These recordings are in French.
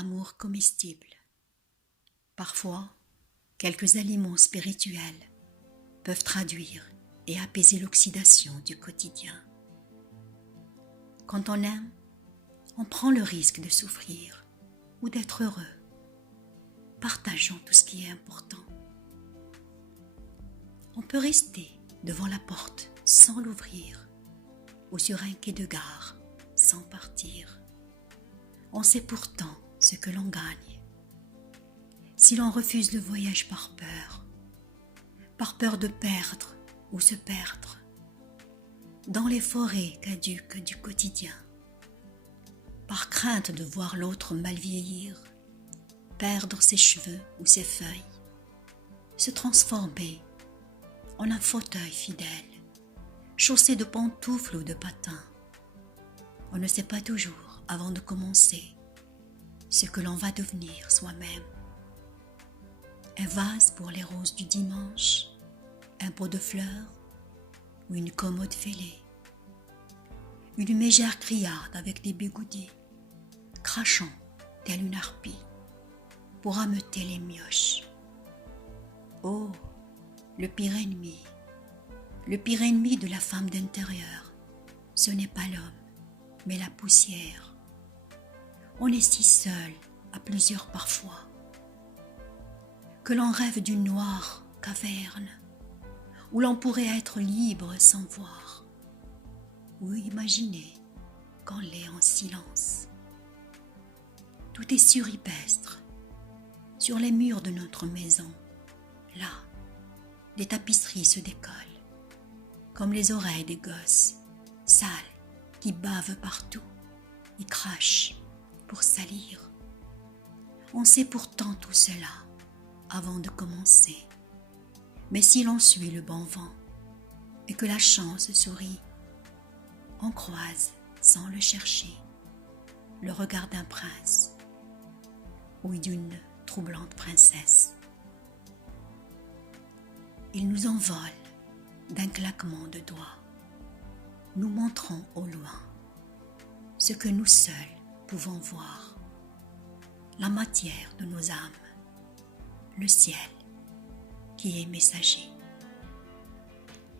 amour comestible. Parfois, quelques aliments spirituels peuvent traduire et apaiser l'oxydation du quotidien. Quand on aime, on prend le risque de souffrir ou d'être heureux. Partageons tout ce qui est important. On peut rester devant la porte sans l'ouvrir ou sur un quai de gare sans partir. On sait pourtant ce que l'on gagne. Si l'on refuse le voyage par peur de perdre ou se perdre, dans les forêts caduques du quotidien, par crainte de voir l'autre mal vieillir, perdre ses cheveux ou ses feuilles, se transformer en un fauteuil fidèle, chaussé de pantoufles ou de patins. On ne sait pas toujours, avant de commencer, ce que l'on va devenir soi-même. Un vase pour les roses du dimanche, un pot de fleurs ou une commode fêlée. Une mégère criarde avec des bigoudis, crachant telle une harpie pour ameuter les mioches. Oh, le pire ennemi de la femme d'intérieur, ce n'est pas l'homme, mais la poussière. On est si seul, à plusieurs parfois, que l'on rêve d'une noire caverne où l'on pourrait être libre sans voir, ou imaginer qu'on l'est en silence. Tout est suripestre, sur les murs de notre maison. Là, les tapisseries se décollent, comme les oreilles des gosses, sales, qui bavent partout et crachent pour salir. On sait pourtant tout cela avant de commencer. Mais si l'on suit le bon vent et que la chance sourit, on croise, sans le chercher, le regard d'un prince ou d'une troublante princesse. Il nous envole d'un claquement de doigts. Nous montrons au loin ce que nous seuls pouvons voir, la matière de nos âmes, le ciel qui est messager.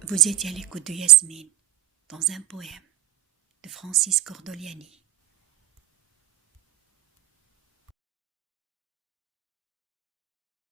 Vous étiez à l'écoute de Yasmine dans un poème de Francis Cordoliani.